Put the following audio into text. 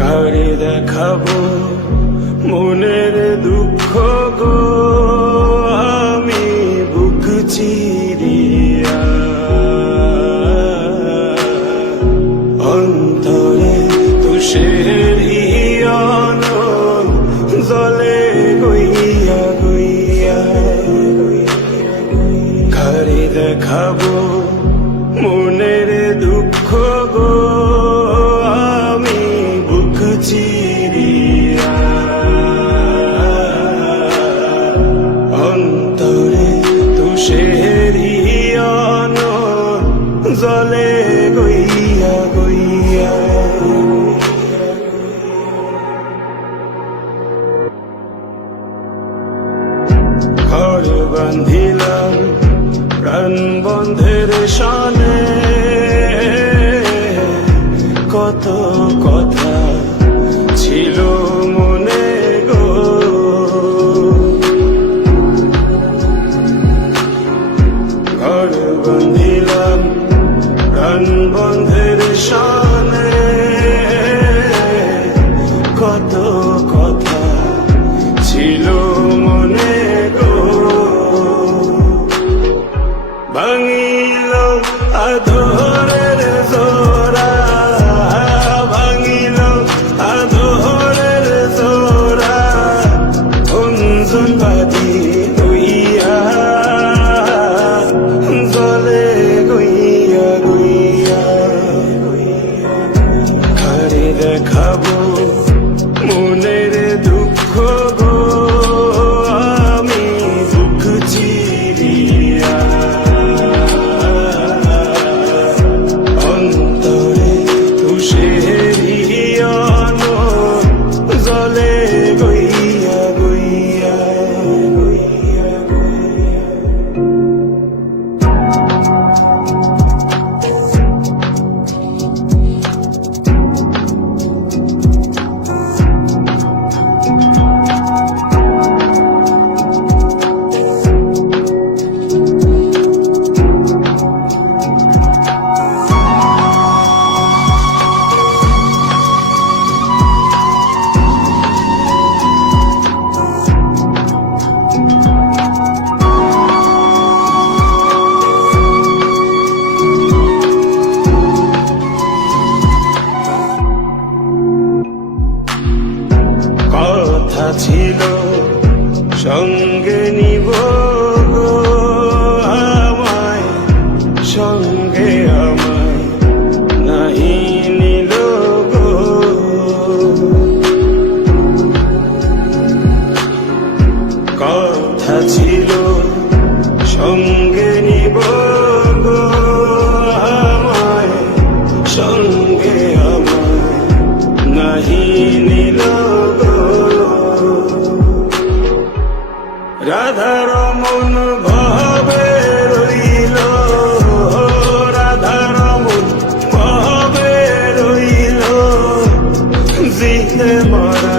কারে দেখাবো মনের দুঃখ গো, আমি বুক চিরিয়া অন্তরে তুষের জলে গইয়া গইয়া। কারে দেখাবো মনের দুঃখ গো, আমি বুক চিরিয়া অন্তরে তুষের জলে গইয়া গইয়া। ঘর বান্ধিলাম প্রাণ বন্ধের শানে, কত কথা ছিল মনে গো। ঘর বান্ধিলাম প্রাণ বন্ধের শানে, কত কথা ছিল মনে গো। ভাঙিল আধরের জোড়া, ভাঙিল আধরের জোড়া, গুঞ্জন বাজি হইয়া জলে গইয়া গইয়া। কারে দেখাবো মনের দুঃখ গো, আমি বুক চিরিয়া অন্তরে তুষের জলে গইয়া গইয়া গইয়া গইয়া। কথা ছিল সঙ্গে নিব গো আমায়, সঙ্গে আমায় নাহি নিল গো। কথা ছিল সঙ্গে নিব গো আমায়, সঙ্গে আমায় নাহি নিল গো। রাধার মন ভাবে রইল, রাধার মন ভাবে রইল, জিতে মারা